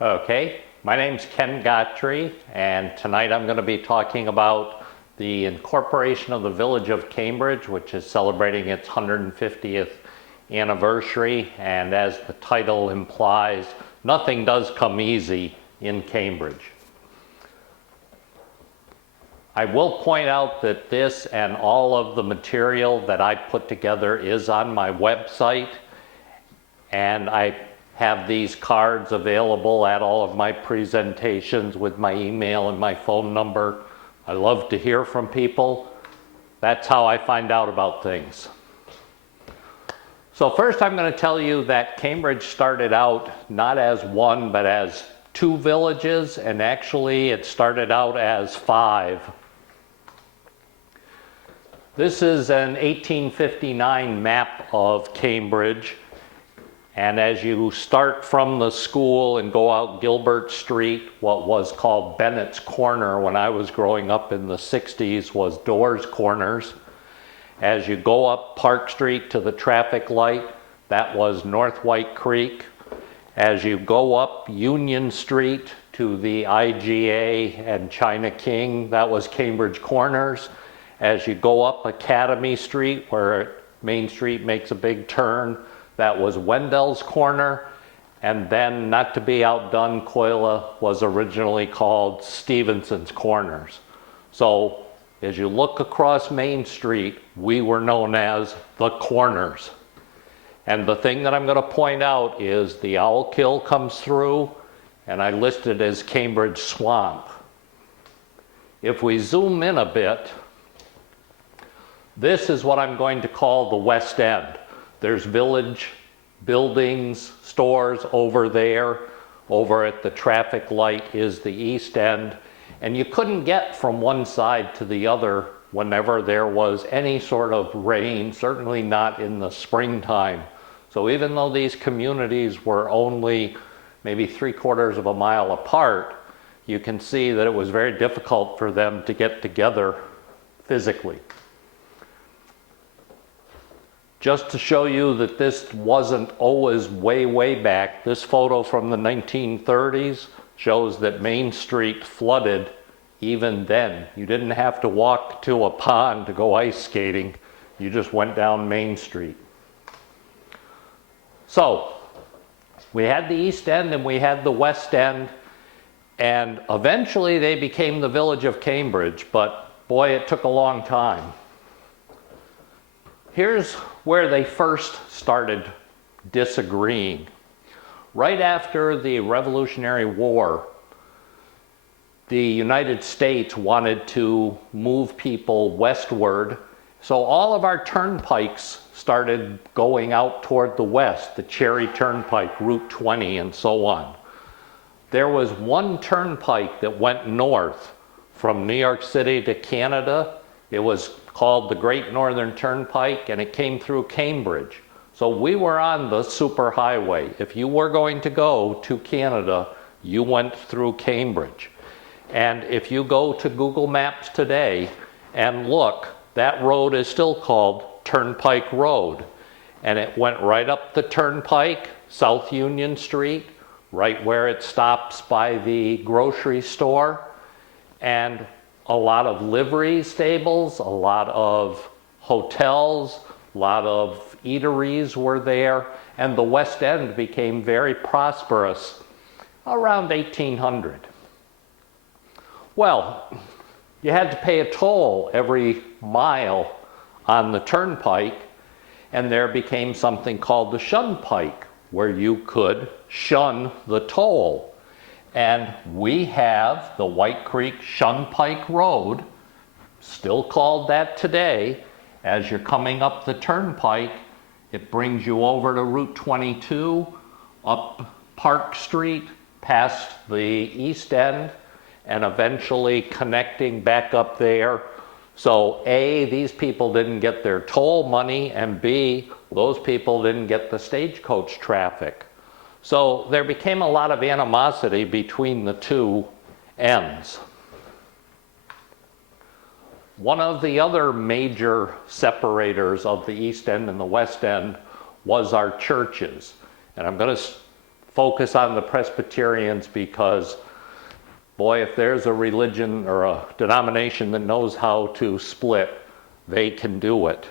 Okay, my name's Ken Gottry, and tonight I'm going to be talking about the incorporation of the village of Cambridge, which is celebrating its 150th anniversary. And as the title implies, nothing does come easy in Cambridge. I will point out that this and all of the material that I put together is on my website, and I have these cards available at all of my presentations with my email and my phone number. I love to hear from people. That's how I find out about things. So first I'm going to tell you that Cambridge started out not as one but as two villages, and actually it started out as 5. This is an 1859 map of Cambridge. And as you start from the school and go out Gilbert Street, what was called Bennett's Corner when I was growing up in the 60s was Doors Corners. As you go up Park Street to the traffic light, that was North White Creek. As you go up Union Street to the IGA and China King, that was Cambridge Corners. As you go up Academy Street, where Main Street makes a big turn, that was Wendell's Corner. And then, not to be outdone, Coila was originally called Stevenson's Corners. So as you look across Main Street, we were known as the Corners. And the thing that I'm going to point out is the Owl Kill comes through, and I list it as Cambridge Swamp. If we zoom in a bit, this is what I'm going to call the West End. There's village buildings, stores over there. Over at the traffic light is the East End. And you couldn't get from one side to the other whenever there was any sort of rain, certainly not in the springtime. So even though these communities were only maybe 3/4 of a mile apart, you can see that it was very difficult for them to get together physically. Just to show you that this wasn't always way back, this photo from the 1930s shows that Main Street flooded even then. You didn't have to walk to a pond to go ice skating. You just went down Main Street. So we had the East End and we had the West End, and eventually they became the village of Cambridge, but boy, it took a long time. Here's where they first started disagreeing. Right after the Revolutionary War, the United States wanted to move people westward, so all of our turnpikes started going out toward the west, the Cherry Turnpike, Route 20, and so on. There was one turnpike that went north from New York City to Canada. It was called the Great Northern Turnpike, and it came through Cambridge. So we were on the superhighway. If you were going to go to Canada, you went through Cambridge. And if you go to Google Maps today and look, that road is still called Turnpike Road. And it went right up the Turnpike, South Union Street, right where it stops by the grocery store, and a lot of livery stables, a lot of hotels, a lot of eateries were there, and the West End became very prosperous around 1800. Well, you had to pay a toll every mile on the turnpike, and there became something called the Shunpike, where you could shun the toll. And we have the White Creek Shunpike Road, still called that today. As you're coming up the turnpike, it brings you over to Route 22, up Park Street, past the East End, and eventually connecting back up there. So A, these people didn't get their toll money, and B, those people didn't get the stagecoach traffic. So there became a lot of animosity between the two ends. One of the other major separators of the East End and the West End was our churches. And I'm going to focus on the Presbyterians because, boy, if there's a religion or a denomination that knows how to split, they can do it.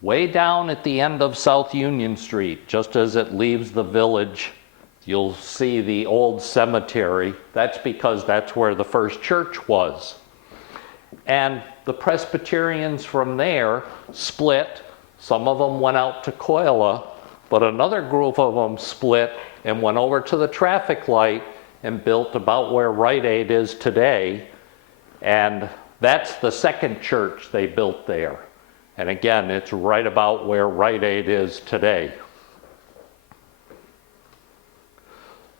Way down at the end of South Union Street, just as it leaves the village, you'll see the old cemetery. That's because that's where the first church was. And the Presbyterians from there split. Some of them went out to Coila, but another group of them split and went over to the traffic light and built about where Rite Aid is today. And that's the second church they built there. And again, it's right about where Rite Aid is today.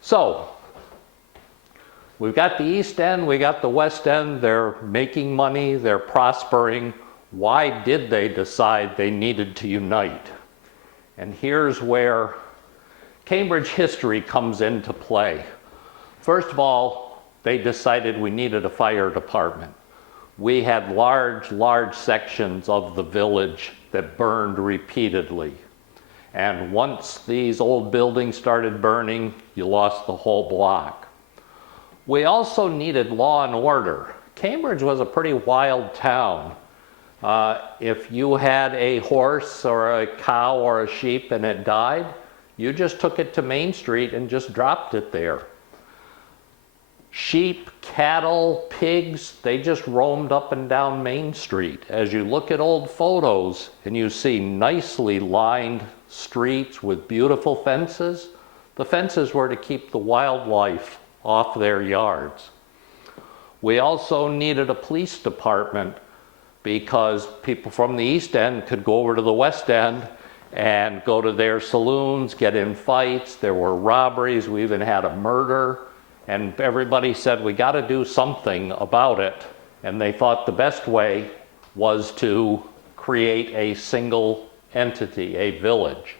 So, we've got the East End, we got the West End. They're making money, they're prospering. Why did they decide they needed to unite? And here's where Cambridge history comes into play. First of all, they decided we needed a fire department. We had large sections of the village that burned repeatedly. And once these old buildings started burning, you lost the whole block. We also needed law and order. Cambridge was a pretty wild town. If you had a horse or a cow or a sheep and it died, you just took it to Main Street and just dropped it there. Sheep, cattle, pigs, they just roamed up and down Main Street. As you look at old photos and you see nicely lined streets with beautiful fences, the fences were to keep the wildlife off their yards. We also needed a police department because people from the East End could go over to the West End and go to their saloons, get in fights. There were robberies. We even had a murder. And everybody said, we got to do something about it. And they thought the best way was to create a single entity, a village.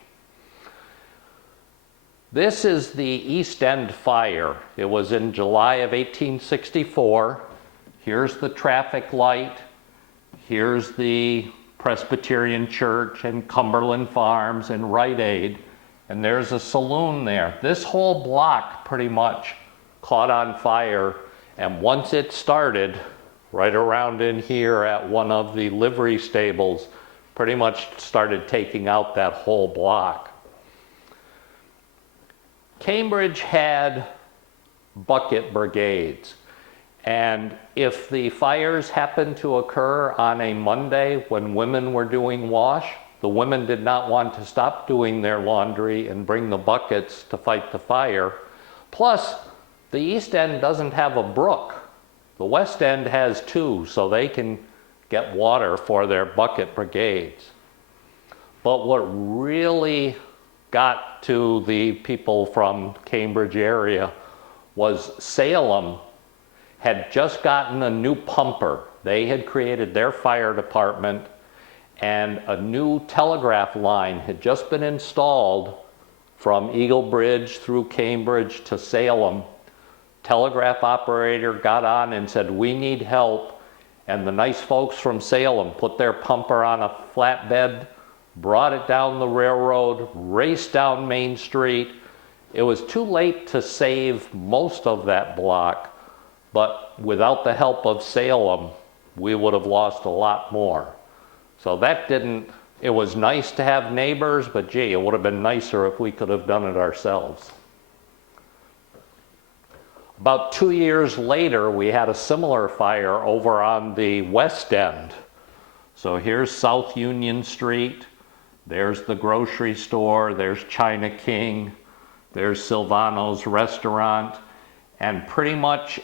This is the East End fire. It was in July of 1864. Here's the traffic light. Here's the Presbyterian Church and Cumberland Farms and Rite Aid. And there's a saloon there. This whole block pretty much caught on fire, and once it started, right around in here at one of the livery stables, pretty much started taking out that whole block. Cambridge had bucket brigades, and if the fires happened to occur on a Monday when women were doing wash, the women did not want to stop doing their laundry and bring the buckets to fight the fire. Plus, the East End doesn't have a brook. The West End has two, so they can get water for their bucket brigades. But what really got to the people from Cambridge area was Salem had just gotten a new pumper. They had created their fire department, and a new telegraph line had just been installed from Eagle Bridge through Cambridge to Salem. Telegraph operator got on and said, we need help. And the nice folks from Salem put their pumper on a flatbed, brought it down the railroad, raced down Main Street. It was too late to save most of that block, but without the help of Salem, we would have lost a lot more. So that didn't, it was nice to have neighbors, but gee, it would have been nicer if we could have done it ourselves. About 2 years later, we had a similar fire over on the West End. So here's South Union Street. There's the grocery store. There's China King. There's Silvano's restaurant. And pretty much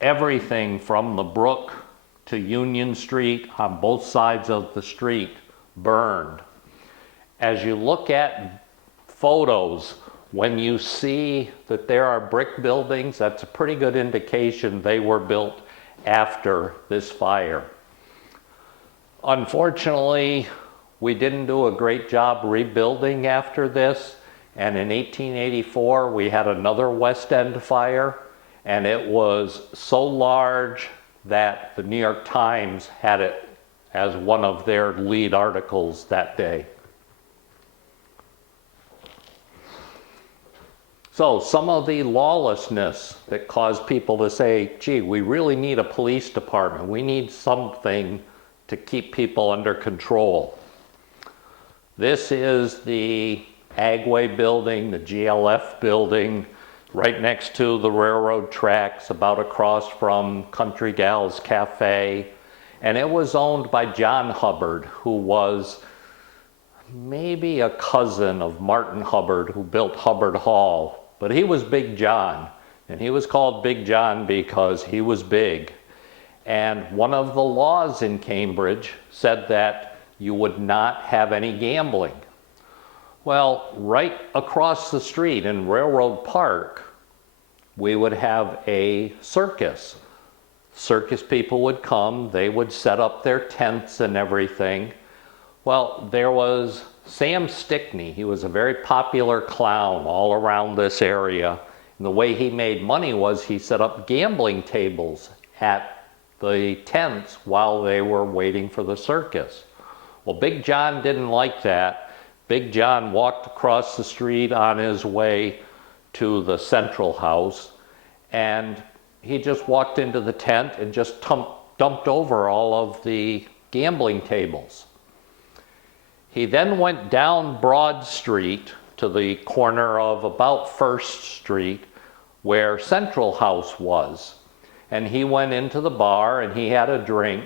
everything from the Brook to Union Street on both sides of the street burned. As you look at photos, when you see that there are brick buildings, that's a pretty good indication they were built after this fire. Unfortunately, we didn't do a great job rebuilding after this, and in 1884 we had another West End fire, and it was so large that the New York Times had it as one of their lead articles that day. So some of the lawlessness that caused people to say, gee, we really need a police department. We need something to keep people under control. This is the Agway building, the GLF building, right next to the railroad tracks, about across from Country Gals Cafe. And it was owned by John Hubbard, who was maybe a cousin of Martin Hubbard, who built Hubbard Hall. But he was Big John, and he was called Big John because he was big. And one of the laws in Cambridge said that you would not have any gambling. Well, right across the street in Railroad Park, we would have a circus. Circus people would come, they would set up their tents and everything. Well, there was Sam Stickney. He was a very popular clown all around this area. And the way he made money was he set up gambling tables at the tents while they were waiting for the circus. Well, Big John didn't like that. Big John walked across the street on his way to the central house, and he just walked into the tent and just dumped over all of the gambling tables. He then went down Broad Street to the corner of about First Street where Central House was. And he went into the bar and he had a drink,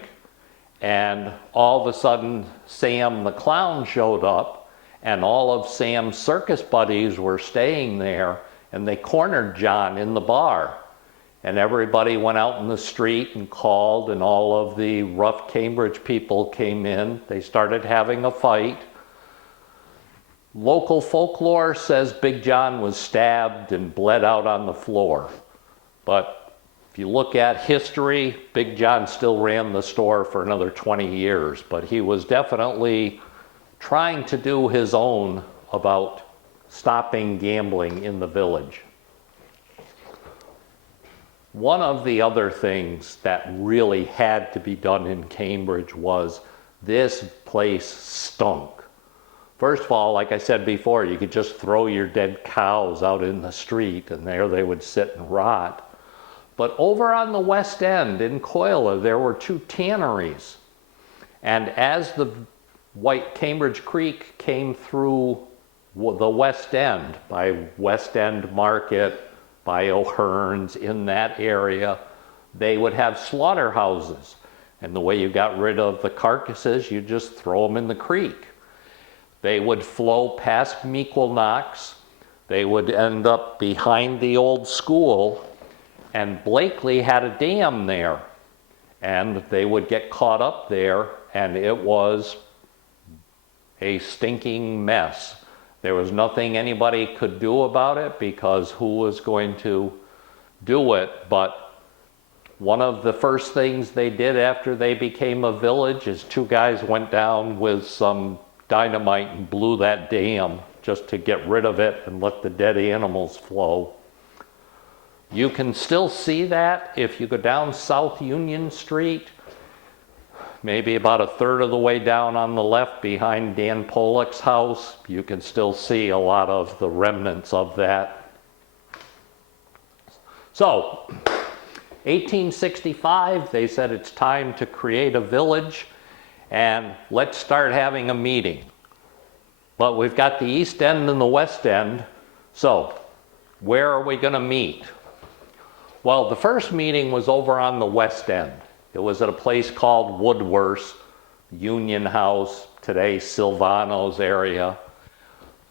and all of a sudden Sam the Clown showed up, and all of Sam's circus buddies were staying there, and they cornered John in the bar. And everybody went out in the street and called, and all of the rough Cambridge people came in. They started having a fight. Local folklore says Big John was stabbed and bled out on the floor. But if you look at history, Big John still ran the store for another 20 years, but he was definitely trying to do his own about stopping gambling in the village. One of the other things that really had to be done in Cambridge was this place stunk. First of all, like I said before, you could just throw your dead cows out in the street and there they would sit and rot. But over on the West End in Coila, there were 2 tanneries. And as the White Cambridge Creek came through the West End, by West End Market, by O'Hearn's, in that area, they would have slaughterhouses. And the way you got rid of the carcasses, you just throw them in the creek. They would flow past Mequilnox. They would end up behind the old school, and Blakely had a dam there. And they would get caught up there, and it was a stinking mess. There was nothing anybody could do about it because who was going to do it? But one of the first things they did after they became a village is 2 guys went down with some dynamite and blew that dam just to get rid of it and let the dead animals flow. You can still see that if you go down South Union Street, maybe about a third of the way down on the left behind Dan Pollock's house. You can still see a lot of the remnants of that. So, 1865, they said it's time to create a village and let's start having a meeting. But we've got the East End and the West End, so where are we going to meet? Well, the first meeting was over on the West End. It was at a place called Woodworth's, Union House, today Silvano's area.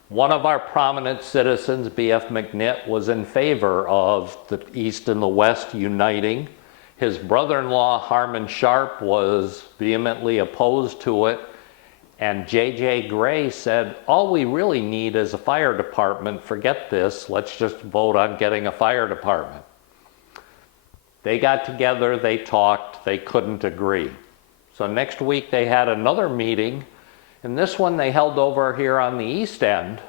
One of our prominent citizens, B.F. McNitt, was in favor of the East and the West uniting. His brother-in-law, Harmon Sharp, was vehemently opposed to it. And J.J. Gray said, all we really need is a fire department. Forget this. Let's just vote on getting a fire department. They got together, they talked, they couldn't agree. So next week they had another meeting, and this one they held over here on the East End,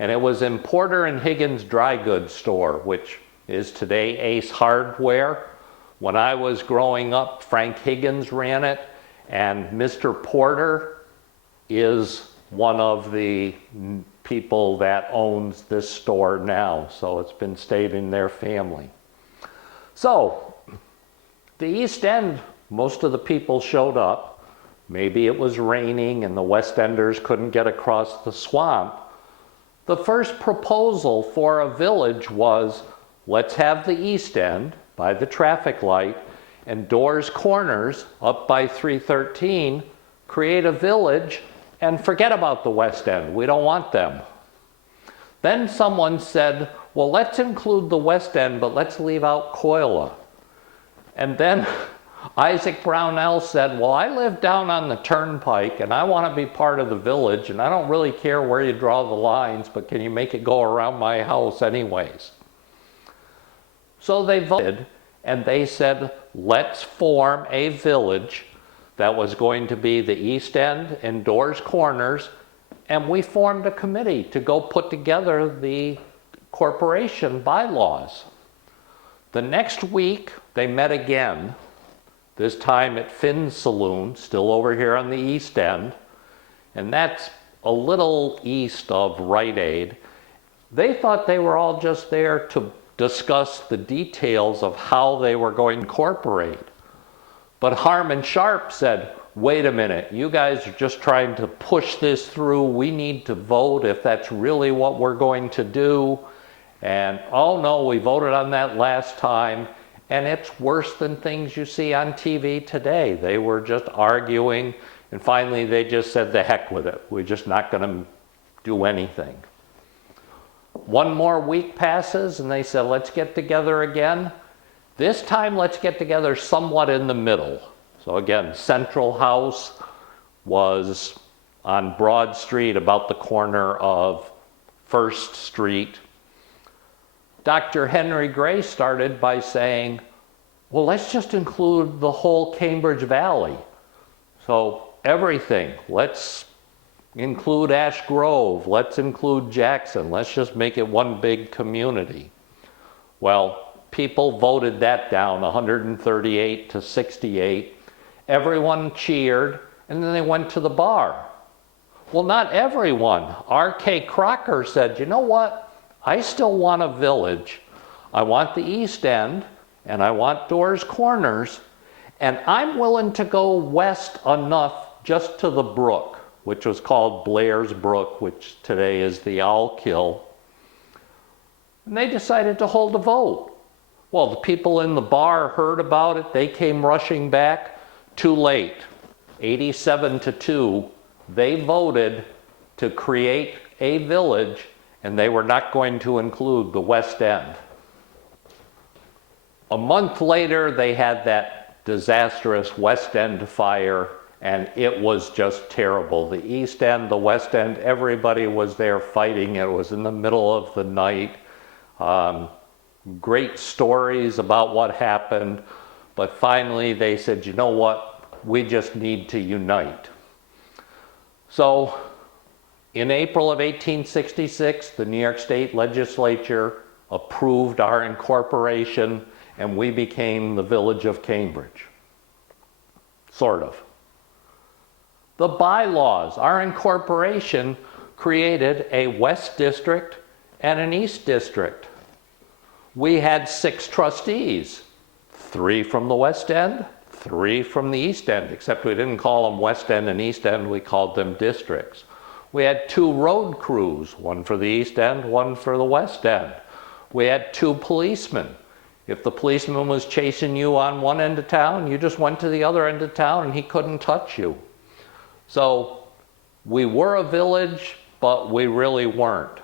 and it was in Porter and Higgins Dry Goods Store, which is today Ace Hardware. When I was growing up, Frank Higgins ran it, and Mr. Porter is one of the people that owns this store now. So it's been stayed in their family. So the East End, most of the people showed up. Maybe it was raining and the West Enders couldn't get across the swamp. The first proposal for a village was, let's have the East End by the traffic light and Doors Corners up by 313, create a village and forget about the West End. We don't want them. Then someone said, well, let's include the West End, but let's leave out Coila. And then Isaac Brownell said, well, I live down on the Turnpike and I want to be part of the village and I don't really care where you draw the lines, but can you make it go around my house anyways? So they voted and they said, let's form a village that was going to be the East End and Doors Corners, and we formed a committee to go put together the corporation bylaws. The next week, they met again, this time at Finn's Saloon, still over here on the East End, and that's a little east of Rite Aid. They thought they were all just there to discuss the details of how they were going to incorporate. But Harmon Sharp said, wait a minute, you guys are just trying to push this through. We need to vote if that's really what we're going to do. And oh no, we voted on that last time. And it's worse than things you see on TV today. They were just arguing, and finally they just said, the heck with it. We're just not going to do anything. One more week passes, and they said, let's get together again. This time, let's get together somewhat in the middle. So again, Central House was on Broad Street, about the corner of First Street. Dr. Henry Gray started by saying, well, let's just include the whole Cambridge Valley. So everything, let's include Ash Grove, let's include Jackson, let's just make it one big community. Well, people voted that down, 138 to 68. Everyone cheered, and then they went to the bar. Well, not everyone. R.K. Crocker said, you know what? I still want a village. I want the East End, and I want Doors Corners, and I'm willing to go west enough just to the brook, which was called Blair's Brook, which today is the Owlkill. And they decided to hold a vote. Well, the people in the bar heard about it. They came rushing back. Too late. 87 to 2. They voted to create a village, and they were not going to include the West End. A month later, they had that disastrous West End fire, and it was just terrible. The East End, the West End, everybody was there fighting. It was in the middle of the night. Great stories about what happened, but finally they said, you know what, we just need to unite. So in April of 1866, the New York State Legislature approved our incorporation, and we became the village of Cambridge. Sort of. The bylaws, our incorporation created a West District and an East District. We had 6 trustees, 3 from the West End, 3 from the East End, except we didn't call them West End and East End, we called them districts. We had 2 road crews, 1 for the East End, 1 for the West End. We had 2 policemen. If the policeman was chasing you on one end of town, you just went to the other end of town and he couldn't touch you. So we were a village, but we really weren't.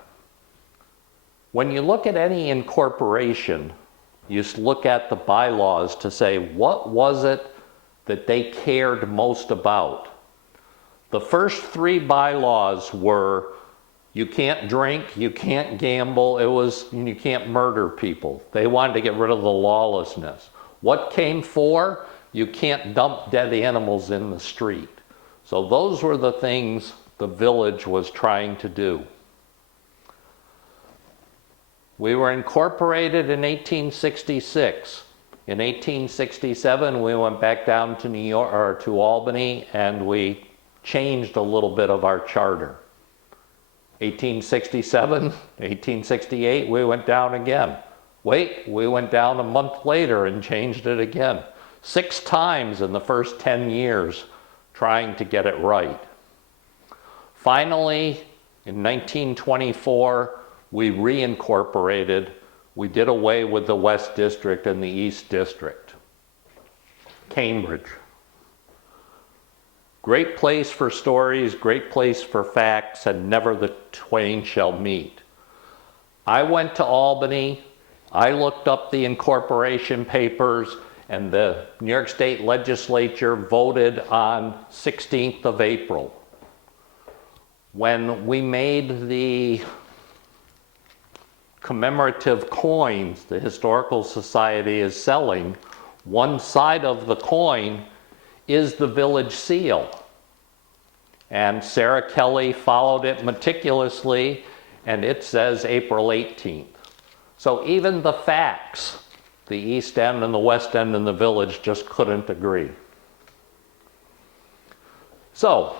When you look at any incorporation, you look at the bylaws to say, what was it that they cared most about? The first 3 bylaws were, you can't drink, you can't gamble, you can't murder people. They wanted to get rid of the lawlessness. What came 4? You can't dump dead animals in the street. So those were the things the village was trying to do. We were incorporated in 1866. In 1867, we went back down to New York, or to Albany, and we changed a little bit of our charter. 1867, 1868, we went down again. Wait, we went down a month later and changed it again. 6 times in the first 10 years trying to get it right. Finally, in 1924, we reincorporated. We did away with the West District and the East District. Cambridge. Great place for stories, great place for facts, and never the twain shall meet. I went to Albany, I looked up the incorporation papers, and the New York State Legislature voted on 16th of April. When we made the commemorative coins the Historical Society is selling, one side of the coin is the village seal. And Sarah Kelly followed it meticulously, and it says April 18th. So even the facts, the East End and the West End and the village just couldn't agree. So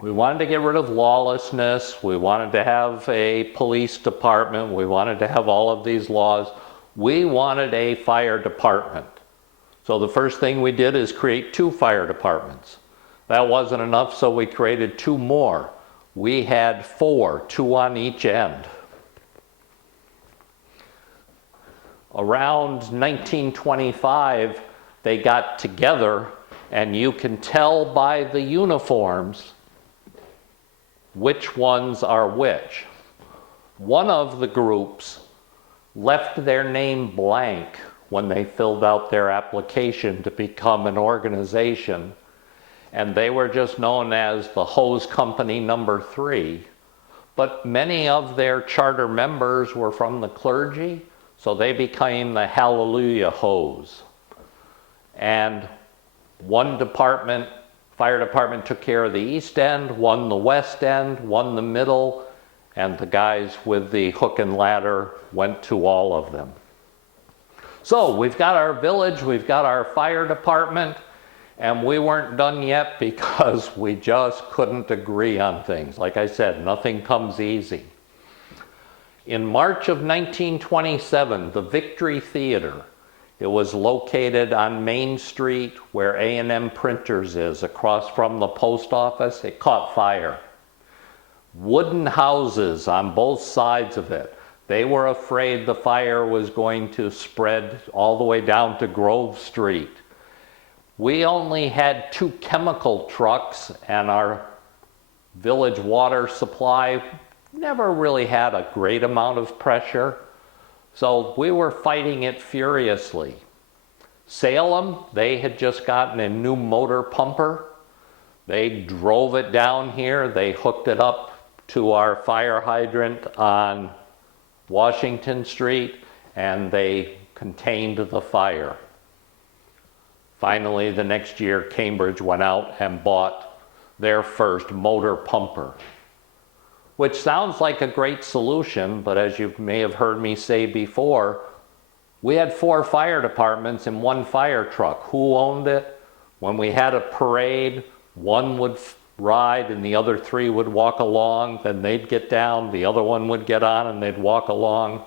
we wanted to get rid of lawlessness, we wanted to have a police department, we wanted to have all of these laws. We wanted a fire department. So the first thing we did is create 2 fire departments. That wasn't enough, so we created 2 more. We had 4, 2 on each end. Around 1925, they got together, and you can tell by the uniforms which ones are which. One of the groups left their name blank when they filled out their application to become an organization, and they were just known as the Hose Company Number 3. But many of their charter members were from the clergy, so they became the Hallelujah Hose. And one department, fire department, took care of the East End, one the West End, one the middle, and the guys with the hook and ladder went to all of them. So we've got our village, we've got our fire department, and we weren't done yet because we just couldn't agree on things. Like I said, nothing comes easy. In March of 1927, the Victory Theater, it was located on Main Street where A&M Printers is, across from the post office. It caught fire. Wooden houses on both sides of it. They were afraid the fire was going to spread all the way down to Grove Street. We only had 2 chemical trucks, and our village water supply never really had a great amount of pressure. So we were fighting it furiously. Salem, they had just gotten a new motor pumper. They drove it down here. They hooked it up to our fire hydrant on Washington Street, and they contained the fire. Finally, the next year, Cambridge went out and bought their first motor pumper, which sounds like a great solution, but as you may have heard me say before, we had 4 fire departments in 1 fire truck. Who owned it? When we had a parade, one would ride and the other 3 would walk along, then they'd get down, the other one would get on and they'd walk along.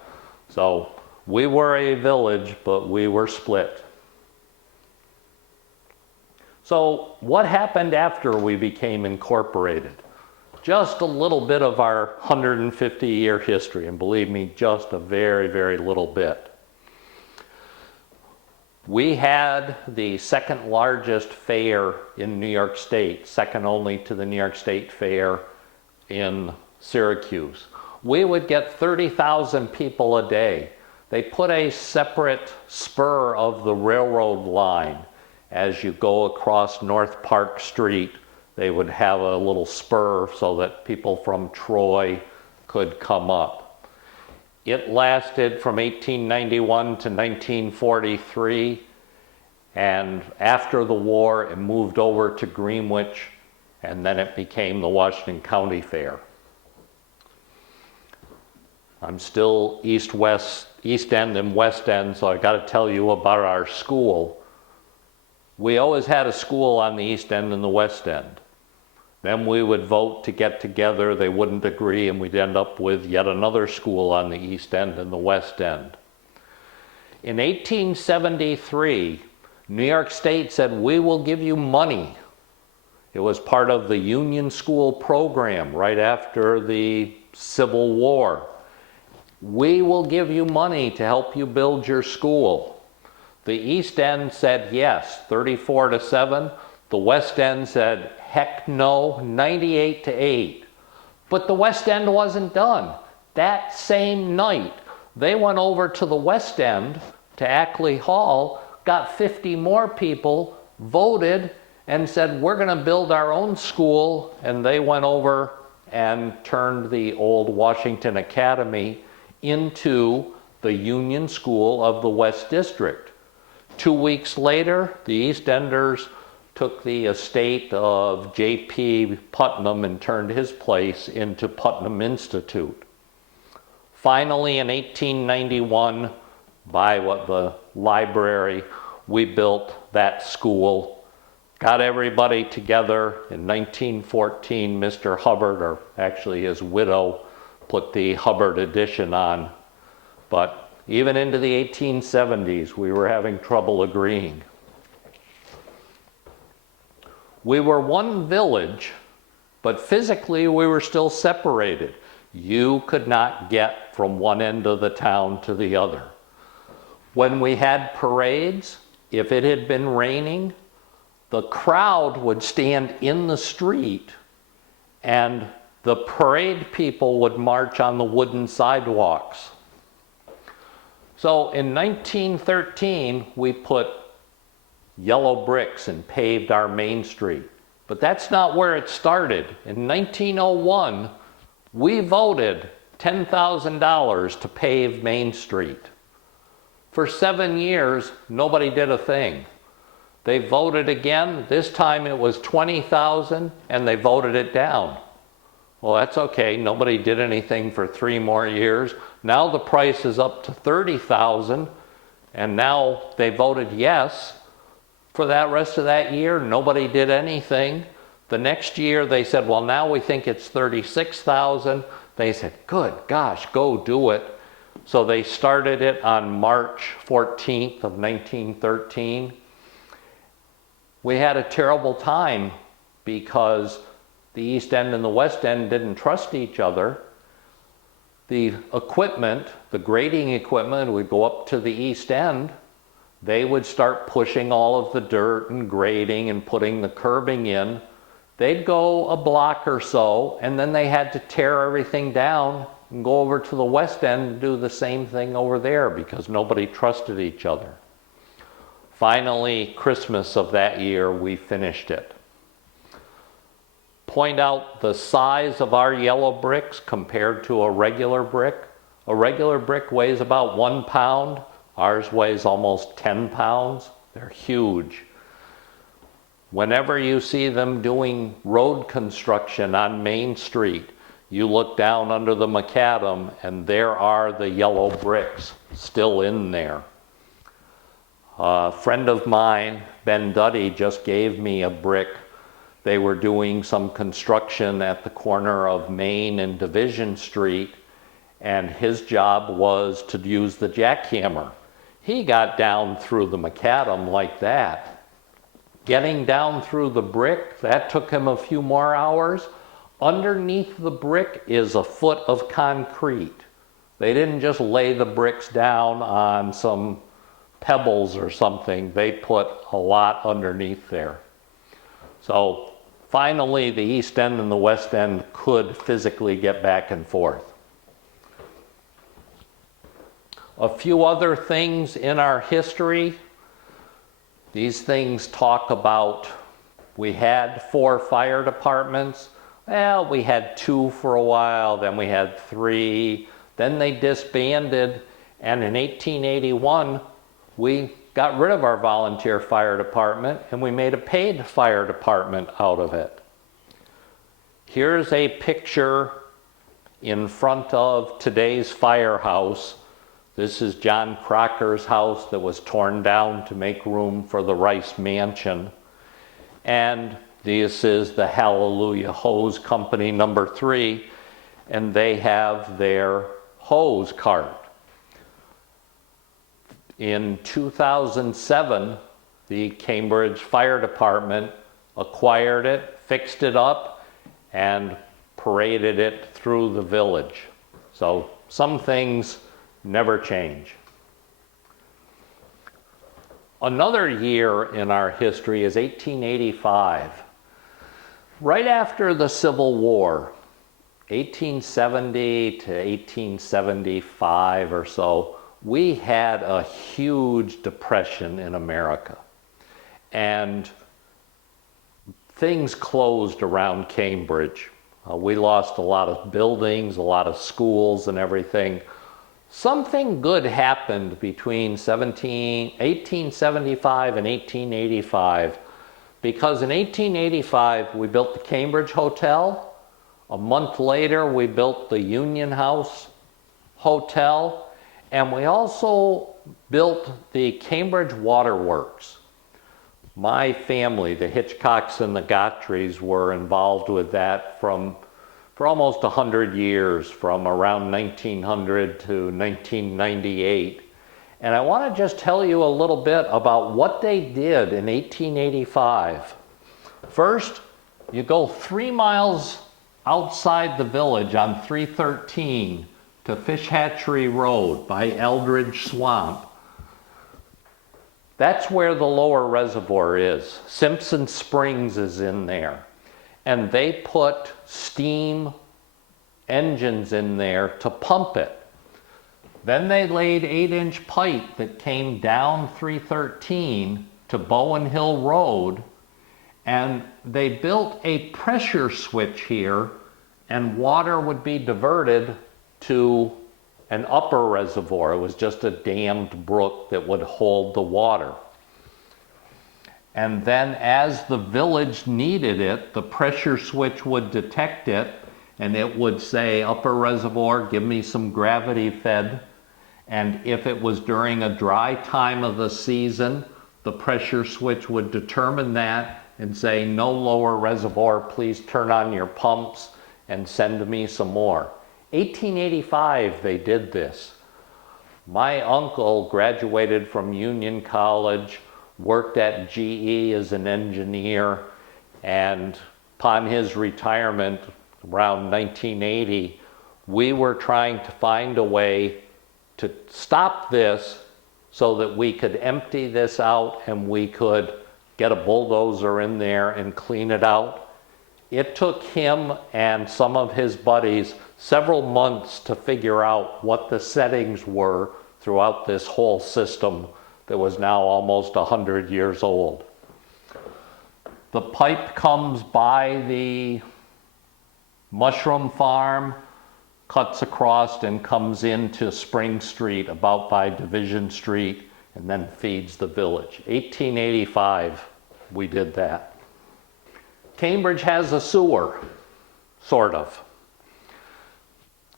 So we were a village, but we were split. So what happened after we became incorporated? Just a little bit of our 150-year history, and believe me, just a very, very little bit. We had the 2nd largest fair in New York State, second only to the New York State Fair in Syracuse. We would get 30,000 people a day. They put a separate spur of the railroad line. As you go across North Park Street, they would have a little spur so that people from Troy could come up. It lasted from 1891 to 1943, and after the war it moved over to Greenwich, and then it became the Washington County Fair. I'm still East End and West End, so I got to tell you about our school. We always had a school on the East End and the West End. Then we would vote to get together, they wouldn't agree, and we'd end up with yet another school on the East End and the West End. In 1873, New York State said, we will give you money. It was part of the Union School program right after the Civil War. We will give you money to help you build your school. The East End said yes, 34-7. The West End said, heck no, 98-8. But the West End wasn't done. That same night, they went over to the West End, to Ackley Hall, got 50 more people, voted, and said, we're going to build our own school. And they went over and turned the old Washington Academy into the Union School of the West District. 2 weeks later, the East Enders took the estate of J.P. Putnam and turned his place into Putnam Institute. Finally, in 1891, by the library, we built that school, got everybody together. In 1914, Mr. Hubbard, or actually his widow, put the Hubbard edition on. But even into the 1870s, we were having trouble agreeing. We were one village, but physically we were still separated. You could not get from one end of the town to the other. When we had parades, if it had been raining, the crowd would stand in the street and the parade people would march on the wooden sidewalks. So in 1913, we put yellow bricks and paved our Main Street. But that's not where it started. In 1901, we voted $10,000 to pave Main Street. For 7 years, nobody did a thing. They voted again. This time it was $20,000 and they voted it down. Well, that's okay. Nobody did anything for 3 more years. Now the price is up to $30,000 and now they voted yes. For that rest of that year, nobody did anything. The next year they said, well, now we think it's $36,000. They said, good gosh, go do it. So they started it on March 14th of 1913. We had a terrible time because the East End and the West End didn't trust each other. The equipment, the grading equipment, would go up to the East End. They would start pushing all of the dirt and grading and putting the curbing in. They'd go a block or so, and then they had to tear everything down and go over to the West End and do the same thing over there because nobody trusted each other. Finally, Christmas of that year, we finished it. Point out the size of our yellow bricks compared to a regular brick. A regular brick weighs about 1 pound. Ours weighs almost 10 pounds. They're huge. Whenever you see them doing road construction on Main Street, you look down under the macadam and there are the yellow bricks still in there. A friend of mine, Ben Duddy, just gave me a brick. They were doing some construction at the corner of Main and Division Street, and his job was to use the jackhammer. He got down through the macadam like that. Getting down through the brick, that took him a few more hours. Underneath the brick is a foot of concrete. They didn't just lay the bricks down on some pebbles or something. They put a lot underneath there. So finally, the East End and the West End could physically get back and forth. A few other things in our history. These things talk about, we had 4 fire departments. Well, we had 2 for a while, then we had 3, then they disbanded, and in 1881, we got rid of our volunteer fire department and we made a paid fire department out of it. Here's a picture in front of today's firehouse. This is John Crocker's house that was torn down to make room for the Rice Mansion. And This is the Hallelujah Hose Company number 3, and they have their hose cart. In 2007, the Cambridge Fire Department acquired it, fixed it up, and paraded it through the village. So some things never change. Another year in our history is 1885. Right after the Civil War, 1870 to 1875 or so, we had a huge depression in America. And things closed around Cambridge. We lost a lot of buildings, a lot of schools and everything. Something good happened between 1875 and 1885, because in 1885 we built the Cambridge Hotel. A month later we built the Union House Hotel, and we also built the Cambridge Waterworks. My family, the Hitchcocks and the Gottries, were involved with that for almost 100 years, from around 1900 to 1998. And I want to just tell you a little bit about what they did in 1885. First, you go 3 miles outside the village on 313 to Fish Hatchery Road by Eldridge Swamp. That's where the lower reservoir is. Simpson Springs is in there. And they put steam engines in there to pump it. Then they laid 8-inch pipe that came down 313 to Bowen Hill Road, and they built a pressure switch here, and water would be diverted to an upper reservoir. It was just a dammed brook that would hold the water. And then as the village needed it, the pressure switch would detect it, and it would say, upper reservoir, give me some gravity fed. And if it was during a dry time of the season, the pressure switch would determine that and say, no lower reservoir, please turn on your pumps and send me some more. 1885 they did this. My uncle graduated from Union College, worked at GE as an engineer, and upon his retirement around 1980, we were trying to find a way to stop this so that we could empty this out and we could get a bulldozer in there and clean it out. It took him and some of his buddies several months to figure out what the settings were throughout this whole system that was now almost 100 years old. The pipe comes by the mushroom farm, cuts across and comes into Spring Street about by Division Street, and then feeds the village. 1885 we did that. Cambridge has a sewer, sort of.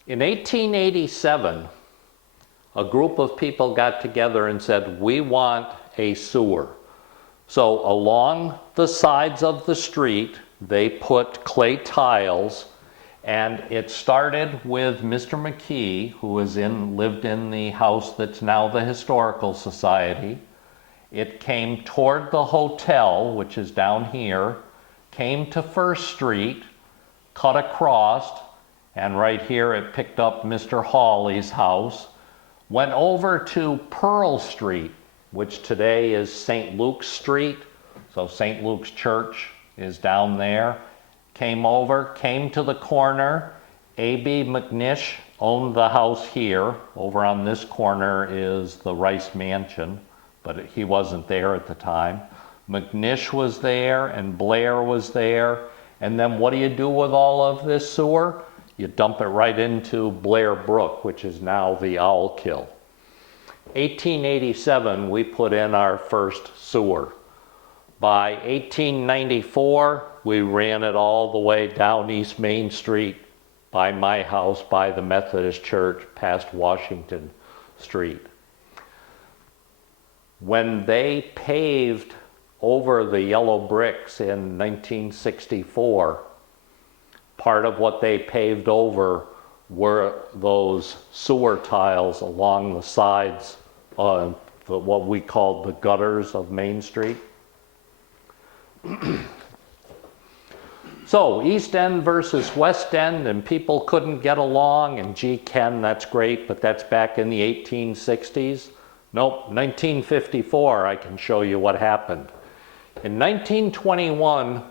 In 1887, a group of people got together and said, we want a sewer. So along the sides of the street, they put clay tiles, and it started with Mr. McKee, who lived in the house that's now the Historical Society. It came toward the hotel, which is down here, came to First Street, cut across, and right here it picked up Mr. Hawley's house, went over to Pearl Street, which today is St. Luke's Street. So St. Luke's Church is down there. Came over, came to the corner. A.B. McNish owned the house here. Over on this corner is the Rice Mansion, but he wasn't there at the time. McNish was there and Blair was there. And then what do you do with all of this sewer? You dump it right into Blair Brook, which is now the Owl Kill. 1887, we put in our first sewer. By 1894, we ran it all the way down East Main Street by my house, by the Methodist Church, past Washington Street. When they paved over the yellow bricks in 1964, part of what they paved over were those sewer tiles along the sides of what we called the gutters of Main Street. So East End versus West End, and people couldn't get along, and gee, Ken, that's great, but that's back in the 1860s. Nope, 1954, I can show you what happened. In 1921,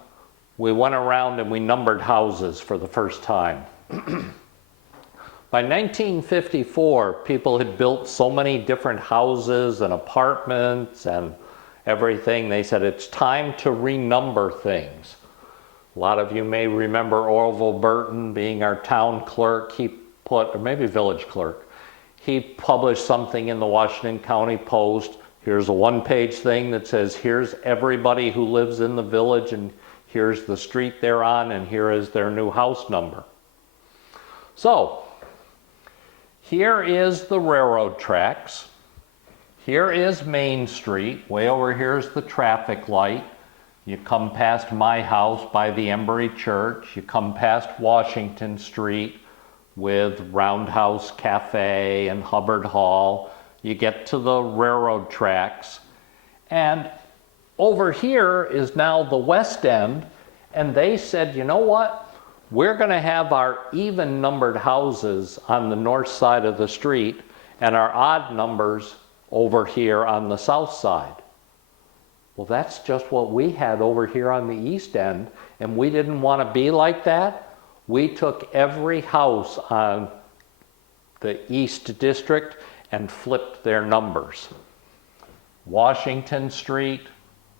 we went around and we numbered houses for the first time. By 1954, people had built so many different houses and apartments and everything, they said it's time to renumber things. A lot of you may remember Orville Burton being our town clerk. He put, or maybe village clerk, he published something in the Washington County Post. Here's a one-page thing that says, here's everybody who lives in the village, and here's the street they're on, and here is their new house number. So, here is the railroad tracks. Here is Main Street. Way over here is the traffic light. You come past my house by the Embry Church. You come past Washington Street with Roundhouse Cafe and Hubbard Hall. You get to the railroad tracks. And over here is now the West End. And they said, you know what? We're going to have our even numbered houses on the north side of the street and our odd numbers over here on the south side. Well, that's just what we had over here on the East End, and we didn't want to be like that. We took every house on the East District and flipped their numbers. Washington Street,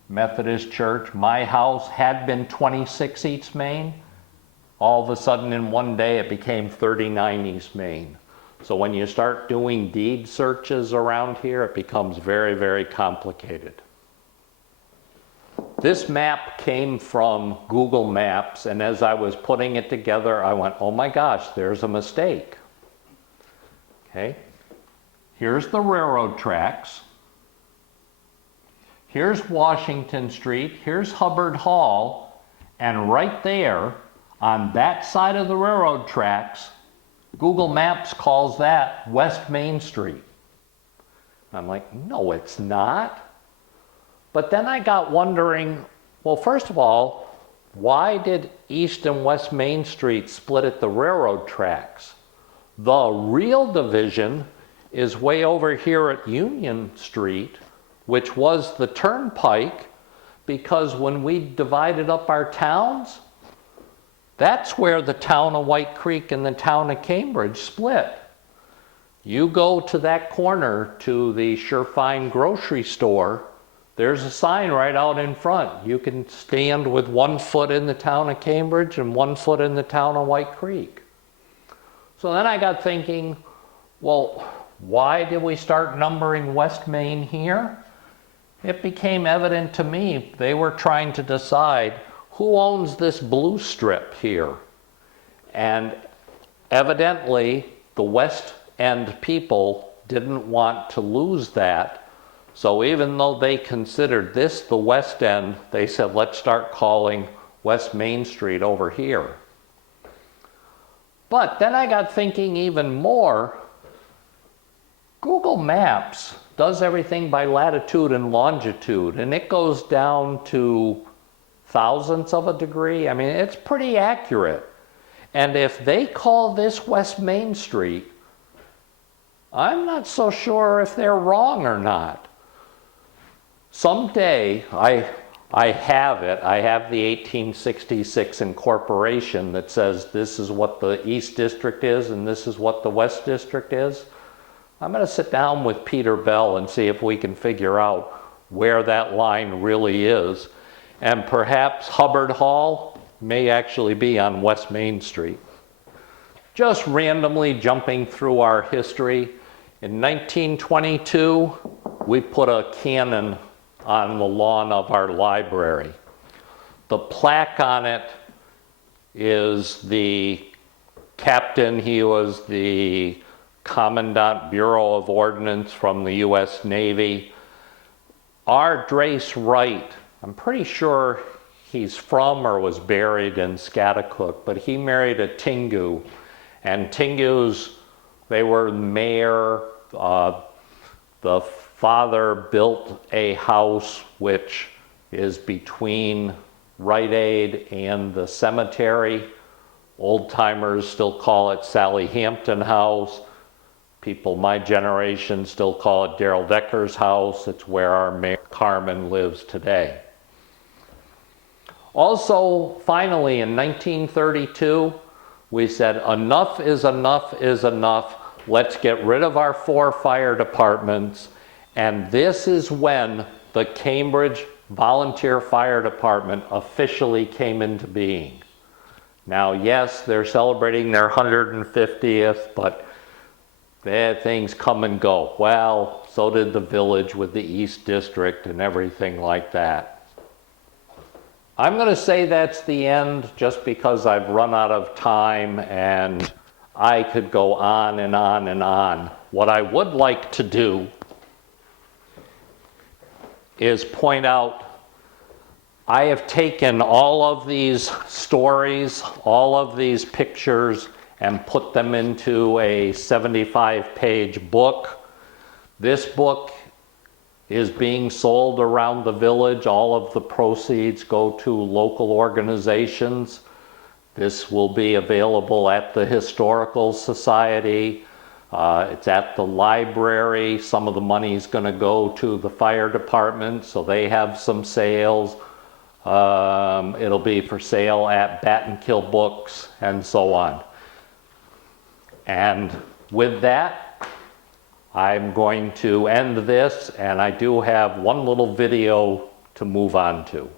Methodist Church, my house had been 26 East Main. All of a sudden in one day it became 39 East Main. So when you start doing deed searches around here, it becomes very, very complicated. This map came from Google Maps, and as I was putting it together, I went, oh my gosh, there's a mistake. Okay, here's the railroad tracks. Here's Washington Street, here's Hubbard Hall, and right there, on that side of the railroad tracks, Google Maps calls that West Main Street. I'm like, no, it's not. But then I got wondering, well, first of all, why did East and West Main Street split at the railroad tracks? The real division is way over here at Union Street, which was the Turnpike, because when we divided up our towns, that's where the town of White Creek and the town of Cambridge split. You go to that corner to the Surefine grocery store, there's a sign right out in front. You can stand with 1 foot in the town of Cambridge and 1 foot in the town of White Creek. So then I got thinking, well, why did we start numbering West Main here? It became evident to me they were trying to decide who owns this blue strip here. And evidently, the West End people didn't want to lose that. So even though they considered this the West End, they said, let's start calling West Main Street over here. But then I got thinking even more. Google Maps does everything by latitude and longitude, and it goes down to thousandths of a degree. I mean, it's pretty accurate. And if they call this West Main Street, I'm not so sure if they're wrong or not. Someday, I have it. I have the 1866 incorporation that says this is what the East District is and this is what the West District is. I'm going to sit down with Peter Bell and see if we can figure out where that line really is. And perhaps Hubbard Hall may actually be on West Main Street. Just randomly jumping through our history, in 1922, we put a cannon on the lawn of our library. The plaque on it is the captain. He was the Commandant Bureau of Ordnance from the U.S. Navy. R. Drace Wright I'm pretty sure he's from or was buried in Scatticook, but he married a Tingu. And Tingus, they were mayor. The father built a house which is between Rite Aid and the cemetery. Old timers still call it Sally Hampton House. People my generation still call it Darrell Decker's house. It's where our Mayor Carmen lives today. Also, finally, in 1932, we said enough is enough is enough. Let's get rid of our 4 fire departments. And this is when the Cambridge Volunteer Fire Department officially came into being. Now, yes, they're celebrating their 150th, but things come and go. Well, so did the village with the East District and everything like that. I'm going to say that's the end just because I've run out of time and I could go on and on and on. What I would like to do is point out I have taken all of these stories, all of these pictures, and put them into a 75-page book. This book is being sold around the village. All of the proceeds go to local organizations. This will be available at the Historical Society. It's at the library. Some of the money is going to go to the fire department, so they have some sales. It'll be for sale at Bat and Kill Books and so on. And with that, I'm going to end this, and I do have one little video to move on to.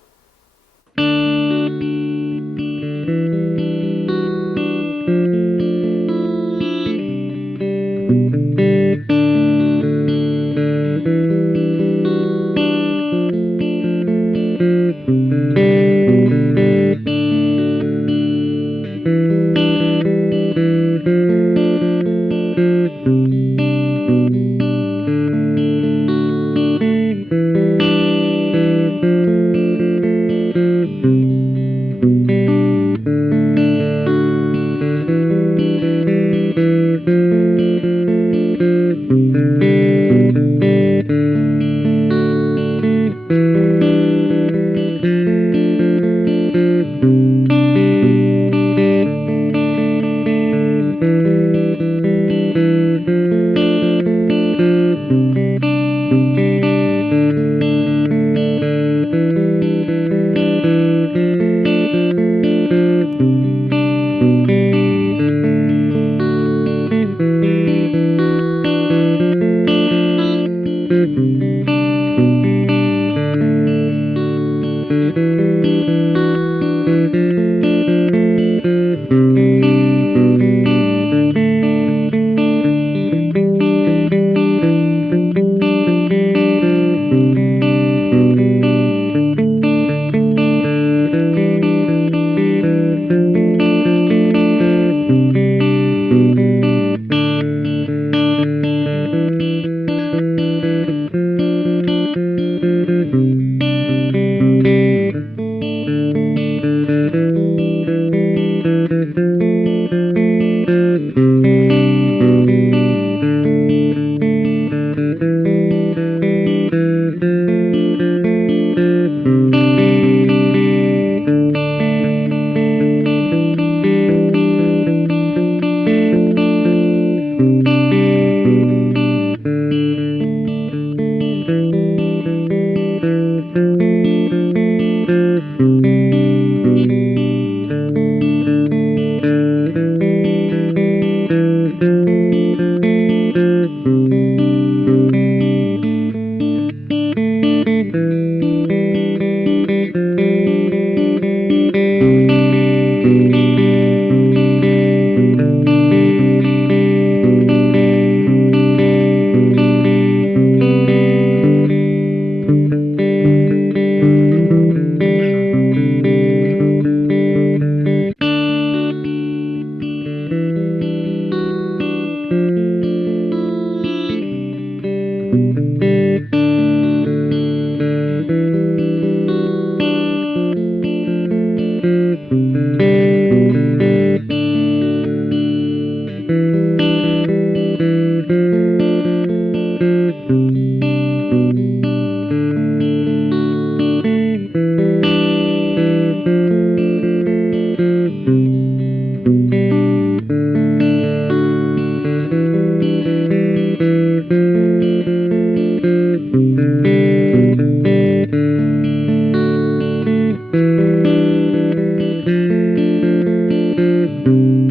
you.